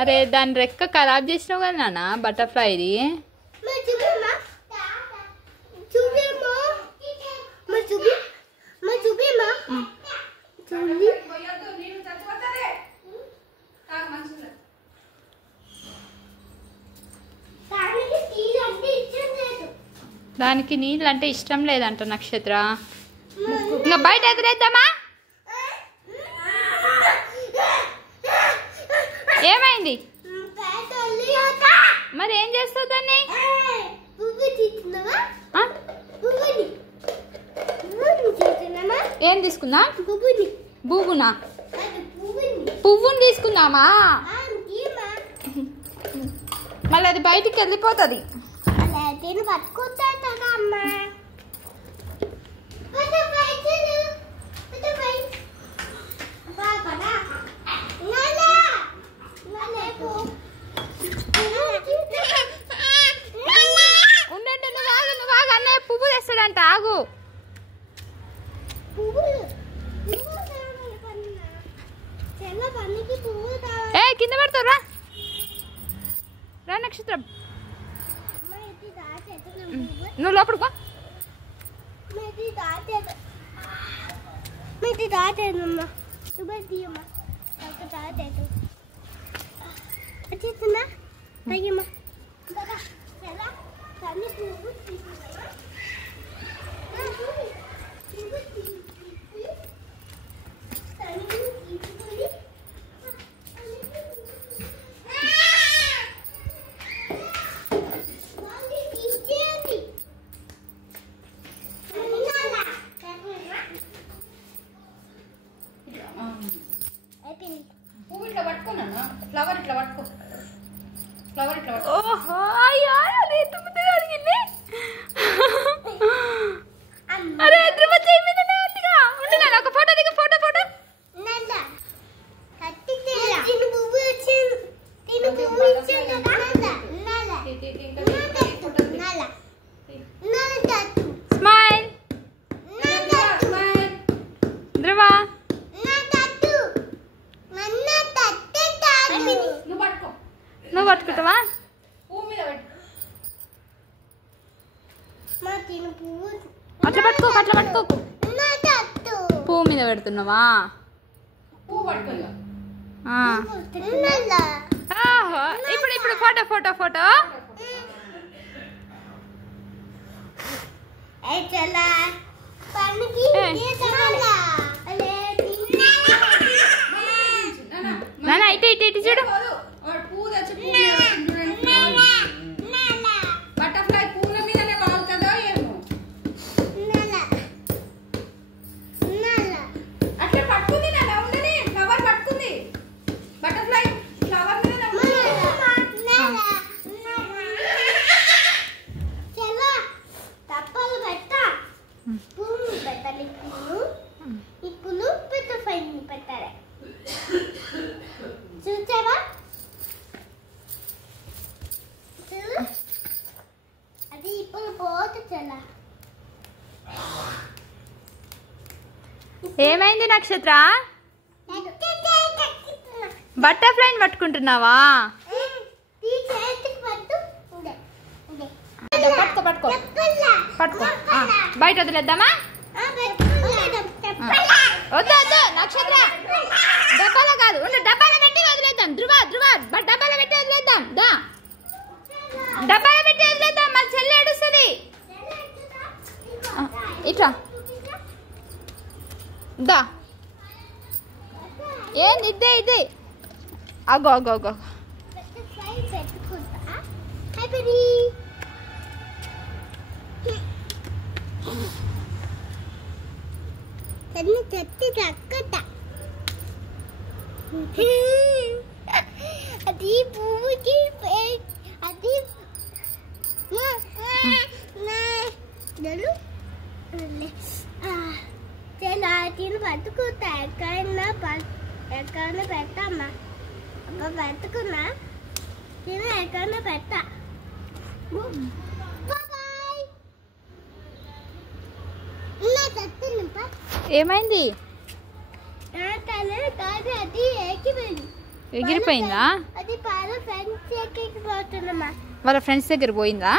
అరే దాని రెక్క ఖరాబ్ చేసినావు కదా నాన్న బటర్ఫ్లైది. దానికి నీళ్ళు అంటే ఇష్టం లేదంట నక్షత్ర. ఇంకా బయట ఎదురేద్దామా? ఏమైంది మరి? ఏం చేస్తావు దాన్ని? ఏం తీసుకుందా? పువ్వునా? పువ్వుని తీసుకుందామా? మళ్ళీ అది బయటికి వెళ్ళిపోతుంది. ఉండండి, నువ్వు ఆగు అన్నయ్య పువ్వు తెస్తాడంట. ఆగు. ఏ కింద పడతావు రా. రా నక్షత్రం, నువ్వు లోపలికో. పువ్వు ఇట్లా పట్టుకున్నాను. ఫ్లవర్ ఇట్లా పట్టుకో. ఫ్లవర్ ఇట్లా పట్టుకో. ఓహో అయ్యా ఎంత ముద్దగా అడిగింది. అరే ధ్రువ చేయి మీదనే ఉందిగా. ఉండు నాన్న ఒక ఫోటో దిగు. Photo photo smile. ధ్రువ నువ్వు పట్టుకుంటావా? అట్లా పట్టుకోకు, అట్లా పట్టుకోకు. పువ్వు మీద పెడుతున్నావా? ఇప్పుడు ఇప్పుడు ఫోటో ఫోటో ఫోటో. నాన్న ఇటు ఇటు ఇటు చూడు. బటర్ఫ్లై పూల మీదనే వాళ్తుందో ఏమో. అట్లా పట్టుకుంది నాన్న. ఉండని ఫ్లవర్ పట్టుకుంది. బటర్ఫ్లై ఫ్లవర్ మీద పెట్టాలి. చూసావా? అది ఇప్పుడు పోతే చలా. ఏమైంది నక్షత్ర? బటర్ఫ్లైని పట్టుకుంటున్నావా? పట్టుకో పట్టుకో పట్టుకో. బయట వదిలేద్దామా? వద్దు వద్దు నక్షత్ర, డబ్బాలో కాదు. ఉండు, డబ్బాలో పెట్టి వదిలేద్దాం. ధ్రువ ధ్రువ డబ్బాలో పెట్టి వదిలేద్దాం. దా డబ్బాలో పెట్టి వదిలేద్దాం. మళ్ళీ చెల్లి ఏడుస్తుంది. ఇట్లా దా. ఏంది ఇద్దే ఇదే? అగో అగో అగో. అన్ని చెత్త తక్కుత అది పువ్వుకి అది తిని బతుకుతా ఎక్కడైనా పెట్టమ్మా అబ్బా బతుకున్నా తిని ఎక్కడైనా పెట్టా ఏమైంది? అది ఎగిరిపోయిందా? అది ఫ్రెండ్స్ ఎక్కిపోతుందమ్మా. వాళ్ళ ఫ్రెండ్స్ దగ్గర పోయిందా?